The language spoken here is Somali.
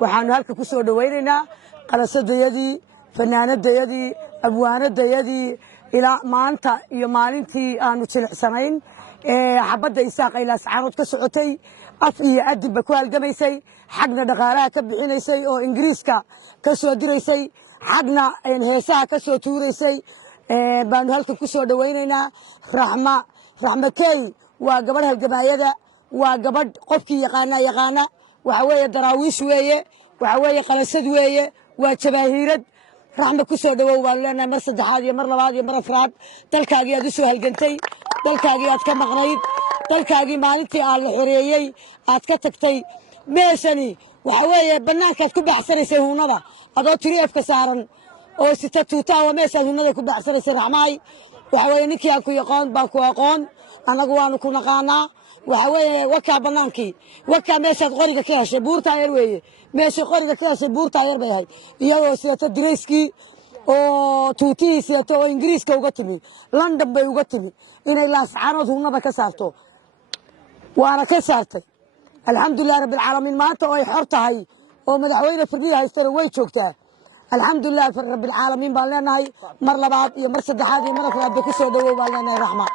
waxaanu halka ku soo dhawaynaynaa qalasadayadii fanaanadayadii abwaanadayadii ilaa maanta iyo maalintii aanu jilicsanayn xabadda isaaq ay laascaanood ka socotay af iyo adibba ku halgamaysay xagna dhaqaalaha ka bixinaysay oo ingiriiska ka soo diraysay xagna heesaha ka soo tuuraysay baanu halka ku soo dhawaynaynaa raxmatey waa gabadh halgamaayada waa gabadh qofkii yaqaana waxa weeye daraawiish weeye waxa weeye qalasad weeye waa jabaahiirad raxma ku soo dhawow baan leenahay mar saddexaad iyo mar labaad iyo mar afraad dalkaagii aad u soo halgantay dalkaagii aad ka maqnayd dalkaagii maalintii aad la xoreeyey aad ka tagtay meeshani waxa weeye bannaankaad ku baxsanaysay huunada adoo tiriefka saaran oo sita tuutaa waa meeshaad huunada ku baxsanaysay raxmahay waxa weeye ninkii aan ku yaqoon baan ku aqoon annagu waanu ku naqaanaa waxa weeye wakaa bannaankii wakaa meeshaad qoriga ka heshay buurtaa yar weeye meeshii qoriga ka heshay buurtaa yar bay ahayd iyadoo sidata dirayskii oo tuutihii sidata oo ingiriiska uga timi london bay uga timi inay laascaanood huunada ka saarto waana ka saartay alxamdulilah rabbilcaalamiin maanta oo ay xor tahay oo madaxweyne firdhiya haystana way joogtaa alxamdulilah rabbilcaalamiin baan leenahay mar labaad iyo mar saddexaad iyo mar afraad bay ku soo dhawow baan leenahay raxma